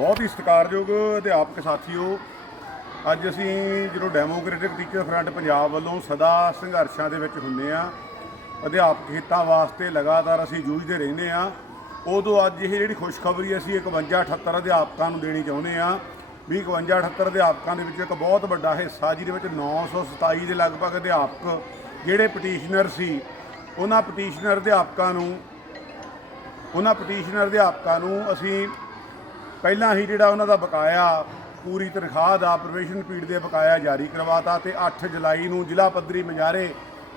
ਬਹੁਤ ਹੀ ਸਤਿਕਾਰਯੋਗ ਅਧਿਆਪਕ ਸਾਥੀਓ, ਅੱਜ ਅਸੀਂ ਜਦੋਂ ਡੈਮੋਕ੍ਰੈਟਿਕ ਟੀਚਰ ਫਰੰਟ ਪੰਜਾਬ ਵੱਲੋਂ ਸਦਾ ਸੰਘਰਸ਼ਾਂ ਦੇ ਵਿੱਚ ਹੁੰਦੇ ਆ ਅਧਿਆਪਕ ਹਿੱਤਾਂ ਵਾਸਤੇ ਲਗਾਤਾਰ ਅਸੀਂ ਜੂਝਦੇ ਰਹਿੰਦੇ ਆ ਉਦੋਂ ਅੱਜ ਇਹ ਜਿਹੜੀ ਖੁਸ਼ਖਬਰੀ ਅਸੀਂ 51 78 ਅਧਿਆਪਕਾਂ ਨੂੰ ਦੇਣੀ ਚਾਹੁੰਦੇ ਆ ਵੀ 51 78 ਅਧਿਆਪਕਾਂ ਦੇ ਵਿੱਚ ਇੱਕ ਬਹੁਤ ਵੱਡਾ ਹਿੱਸਾ, ਜਿਹਦੇ ਵਿੱਚ 927 ਦੇ ਲਗਭਗ ਅਧਿਆਪਕ ਜਿਹੜੇ ਪਟੀਸ਼ਨਰ ਸੀ, ਉਹਨਾਂ ਪਟੀਸ਼ਨਰ ਅਧਿਆਪਕਾਂ ਨੂੰ, ਉਹਨਾਂ ਪਟੀਸ਼ਨਰ ਅਧਿਆਪਕਾਂ ਨੂੰ ਅਸੀਂ ਪਹਿਲਾਂ ਹੀ ਜਿਹੜਾ ਉਹਨਾਂ ਦਾ ਬਕਾਇਆ ਪੂਰੀ ਤਨਖਾਹ ਦਾ ਪ੍ਰੋਬੇਸ਼ਨ ਪੀੜ ਦੇ ਬਕਾਇਆ ਜਾਰੀ ਕਰਵਾਤਾ ਤੇ 8 ਜੁਲਾਈ ਨੂੰ ਜ਼ਿਲ੍ਹਾ ਪੱਧਰੀ ਮੁਜ਼ਾਹਰੇ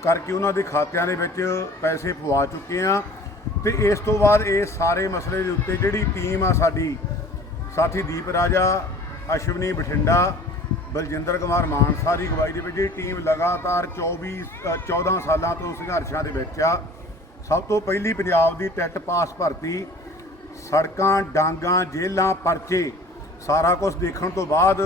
ਕਰਕੇ ਉਹਨਾਂ ਦੇ ਖਾਤਿਆਂ ਦੇ ਵਿੱਚ ਪੈਸੇ ਪਵਾ ਚੁੱਕੇ ਆ ਤੇ ਇਸ ਤੋਂ ਬਾਅਦ ਇਹ ਸਾਰੇ ਮਸਲੇ ਦੇ ਉੱਤੇ ਜਿਹੜੀ ਟੀਮ ਆ ਸਾਡੀ ਸਾਥੀ ਦੀਪ ਰਾਜਾ ਅਸ਼ਵਨੀ ਬਠਿੰਡਾ ਬਲਜਿੰਦਰ ਕੁਮਾਰ ਮਾਨਸਾ ਦੀ ਅਗਵਾਈ ਦੇ ਵਿੱਚ ਜਿਹੜੀ ਟੀਮ ਲਗਾਤਾਰ 24 ਅ, 14 ਸਾਲਾਂ ਤੋਂ ਸੰਘਰਸ਼ਾਂ ਦੇ ਵਿੱਚ ਆ। ਸਭ ਤੋਂ ਪਹਿਲੀ ਪੰਜਾਬ ਦੀ ਟੈਟ ਪਾਸ ਭਰਤੀ ਸੜਕਾਂ, ਡਾਂਗਾਂ, ਜੇਲ੍ਹਾਂ ਪਰਚੇ, ਸਾਰਾ ਕੁਝ ਦੇਖਣ ਤੋਂ ਬਾਅਦ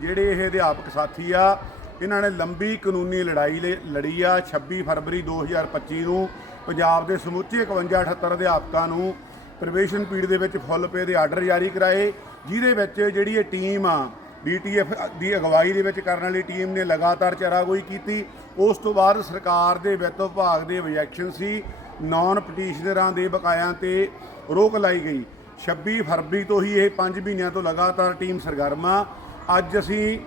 ਜਿਹੜੇ ਇਹ ਅਧਿਆਪਕ ਸਾਥੀ ਆ, ਇਹਨਾਂ ਨੇ ਲੰਬੀ ਕਾਨੂੰਨੀ ਲੜਾਈ ਲਈ ਲੜੀ ਆ 26 ਫਰਵਰੀ 2025 ਨੂੰ। ਪੰਜਾਬ ਦੇ ਸਮੁੱਚੇ 51 78 ਅਧਿਆਪਕਾਂ ਨੂੰ ਪ੍ਰਵੇਸ਼ਨ ਪੀੜ ਦੇ ਵਿੱਚ ਫੁੱਲ ਪੇ ਦੇ ਆਰਡਰ ਜਾਰੀ ਕਰਾਏ, ਜਿਹਦੇ ਵਿੱਚ ਜਿਹੜੀ ਇਹ ਟੀਮ ਆ ਡੀਟੀਐਫ ਦੀ ਅਗਵਾਈ ਦੇ ਵਿੱਚ ਕਰਨ ਵਾਲੀ ਟੀਮ ਨੇ ਲਗਾਤਾਰ ਚਾਰਾਗੋਈ ਕੀਤੀ। ਉਸ ਤੋਂ ਬਾਅਦ ਸਰਕਾਰ ਦੇ ਵਿੱਤ ਵਿਭਾਗ ਦੇ ਆਬਜੈਕਸ਼ਨ ਸੀ ਨਾਨ ਪਟੀਸ਼ਨਰਾਂ ਦੇ ਬਕਾਇਆਂ ਤੇ ਰੋਕ ਲਾਈ ਗਈ। 26 ਫਰਵਰੀ ਤੋਂ ਹੀ ਇਹ 5 ਮਹੀਨਿਆਂ ਤੋਂ ਲਗਾਤਾਰ ਟੀਮ ਸਰਗਰਮਾ। ਅੱਜ ਅਸੀਂ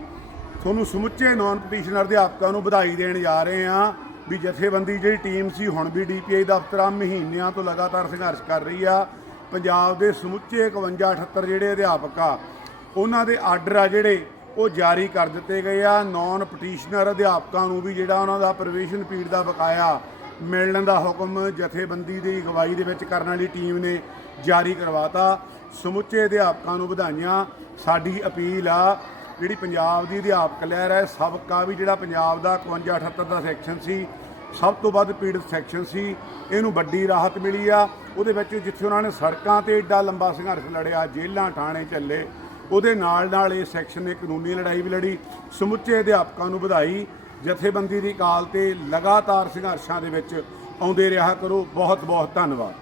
ਤੁਹਾਨੂੰ ਸਮੁੱਚੇ ਨਾਨ ਪਟੀਸ਼ਨਰ ਅਧਿਆਪਕਾਂ ਨੂੰ ਵਧਾਈ ਦੇਣ ਜਾ ਰਹੇ ਹਾਂ ਵੀ ਜਥੇਬੰਦੀ ਜਿਹੜੀ ਟੀਮ ਸੀ, ਹੁਣ ਵੀ ਡੀਪੀਆਈ ਦਫ਼ਤਰਾਂ ਮਹੀਨਿਆਂ ਤੋਂ ਲਗਾਤਾਰ ਸੰਘਰਸ਼ ਕਰ ਰਹੀ ਆ। ਪੰਜਾਬ ਦੇ ਸਮੁੱਚੇ 51 78 ਜਿਹੜੇ ਅਧਿਆਪਕ ਆ, ਉਹਨਾਂ ਦੇ ਆਰਡਰ ਆ ਜਿਹੜੇ, ਉਹ ਜਾਰੀ ਕਰ ਦਿੱਤੇ ਗਏ ਆ। ਨਾਨ ਪਟੀਸ਼ਨਰ ਅਧਿਆਪਕਾਂ ਨੂੰ ਵੀ ਜਿਹੜਾ ਉਹਨਾਂ ਦਾ ਪ੍ਰਵੇਸ਼ਨ ਪੀੜ ਦਾ ਬਕਾਇਆ ਮਿਲਣ ਦਾ ਹੁਕਮ ਜਥੇਬੰਦੀ ਦੀ ਅਗਵਾਈ ਦੇ ਵਿੱਚ ਕਰਨ ਵਾਲੀ ਟੀਮ ਨੇ ਜਾਰੀ ਕਰਵਾਤਾ। ਸਮੁੱਚੇ ਅਧਿਆਪਕਾਂ ਨੂੰ ਵਧਾਈਆਂ। ਸਾਡੀ ਅਪੀਲ ਆ, ਜਿਹੜੀ ਪੰਜਾਬ ਦੀ ਅਧਿਆਪਕ ਲਹਿਰ ਹੈ, ਸਬਕਾ ਵੀ ਜਿਹੜਾ ਪੰਜਾਬ ਦਾ 51 78 ਦਾ ਸੈਕਸ਼ਨ ਸੀ, ਸਭ ਤੋਂ ਵੱਧ ਪੀੜਤ ਸੈਕਸ਼ਨ ਸੀ, ਇਹਨੂੰ ਵੱਡੀ ਰਾਹਤ ਮਿਲੀ ਆ। ਉਹਦੇ ਵਿੱਚ ਜਿੱਥੇ ਉਹਨਾਂ ਨੇ ਸੜਕਾਂ ਤੇ ਏਡਾ ਲੰਬਾ ਸੰਘਰਸ਼ ਲੜਿਆ, ਜੇਲ੍ਹਾਂ, ਠਾਣੇ ਚੱਲੇ, ਉਹਦੇ ਨਾਲ ਨਾਲ ਇਹ ਸੈਕਸ਼ਨ ਨੇ ਕਾਨੂੰਨੀ ਲੜਾਈ ਵੀ ਲੜੀ। ਸਮੁੱਚੇ ਅਧਿਆਪਕਾਂ ਨੂੰ ਵਧਾਈ। ਜਥੇਬੰਦੀ ਦੀ ਕਾਲ ਤੇ ਲਗਾਤਾਰ ਸੰਘਰਸ਼ਾਂ ਦੇ ਵਿੱਚ ਆਉਂਦੇ ਰਿਹਾ ਕਰੋ। ਬਹੁਤ ਬਹੁਤ ਧੰਨਵਾਦ।